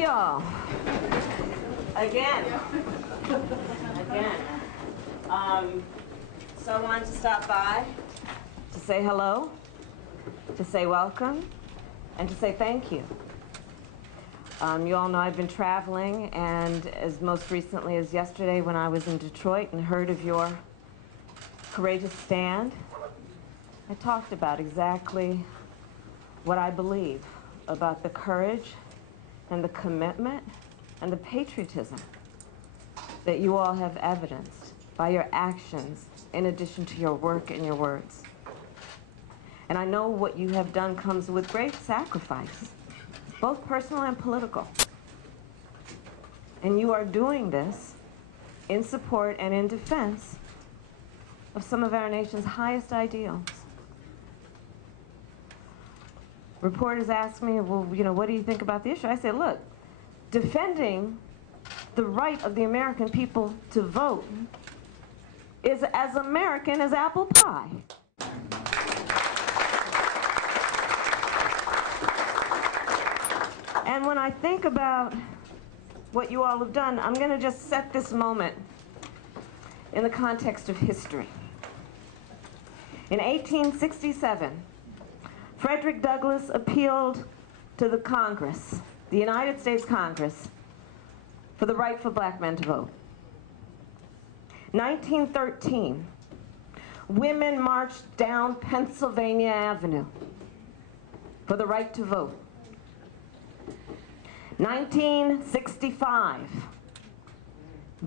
see y'all again. So I wanted to stop by to say hello, to say welcome, and to say thank you. You all know I've been traveling, and as most recently as yesterday when I was in Detroit and heard of your courageous stand, I talked about exactly what I believe about the courage and the commitment and the patriotism that you all have evidenced by your actions in addition to your work and your words. And I know what you have done comes with great sacrifice, both personal and political. And you are doing this in support and in defense of some of our nation's highest ideals. Reporters ask me, well, what do you think about the issue? I say, look, defending the right of the American people to vote is as American as apple pie. And when I think about what you all have done, I'm going to just set this moment in the context of history. In 1867, Frederick Douglass appealed to the Congress, the United States Congress, for the right for black men to vote. 1913, women marched down Pennsylvania Avenue for the right to vote. 1965,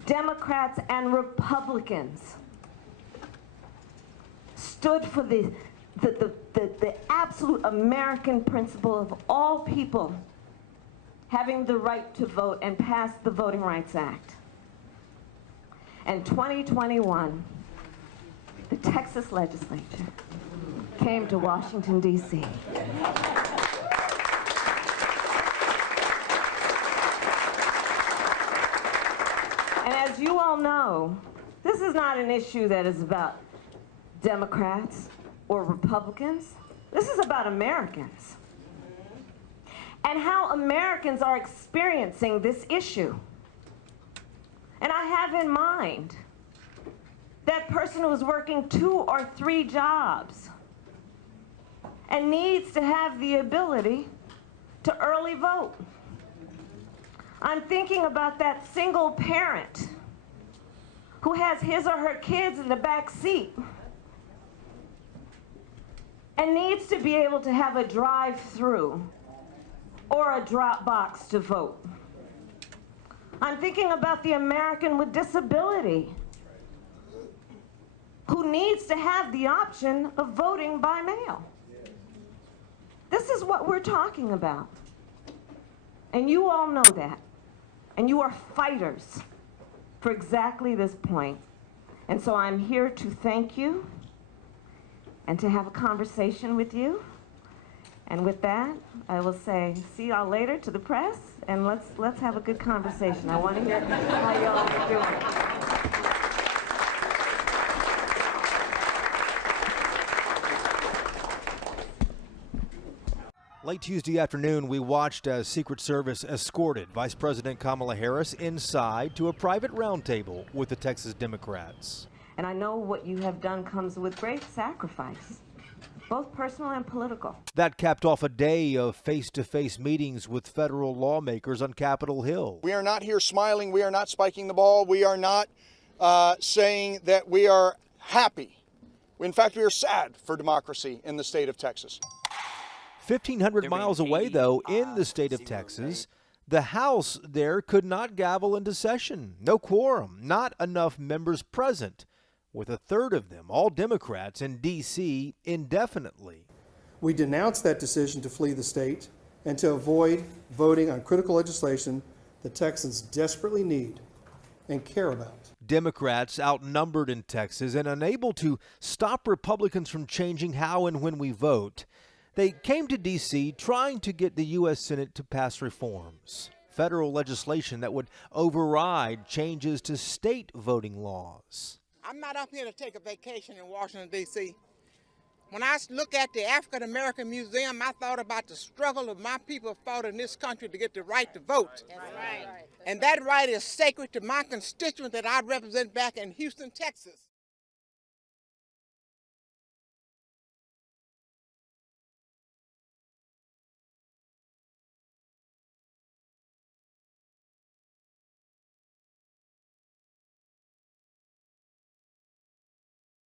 Democrats and Republicans stood for the absolute American principle of all people having the right to vote and passed the Voting Rights Act. And 2021, the Texas legislature came to Washington, D.C. And as you all know, this is not an issue that is about Democrats or Republicans. This is about Americans and how Americans are experiencing this issue. And I have in mind that person who is working 2 or 3 jobs and needs to have the ability to early vote. I'm thinking about that single parent who has his or her kids in the back seat and needs to be able to have a drive-through or a drop box to vote. I'm thinking about the American with disability who needs to have the option of voting by mail. This is what we're talking about. And you all know that. And you are fighters for exactly this point. And so I'm here to thank you and to have a conversation with you. And with that, I will say, see y'all later to the press, and let's have a good conversation. I want to hear how y'all are doing. Late Tuesday afternoon, we watched as Secret Service escorted Vice President Kamala Harris inside to a private roundtable with the Texas Democrats. And I know what you have done comes with great sacrifice, both personal and political. That capped off a day of face-to-face meetings with federal lawmakers on Capitol Hill. We are not here smiling. We are not spiking the ball. We are not saying that we are happy. In fact, we are sad for democracy in the state of Texas. 1,500 miles away, though, in the state of Texas, the House there could not gavel into session. No quorum, not enough members present, with a third of them, all Democrats, in D.C. indefinitely. We denounce that decision to flee the state and to avoid voting on critical legislation that Texans desperately need and care about. Democrats outnumbered in Texas and unable to stop Republicans from changing how and when we vote. They came to D.C. trying to get the U.S. Senate to pass reforms, federal legislation that would override changes to state voting laws. I'm not up here to take a vacation in Washington, D.C. When I look at the African American Museum, I thought about the struggle of my people fought in this country to get the right to vote. That's right. And that right is sacred to my constituent that I represent back in Houston, Texas.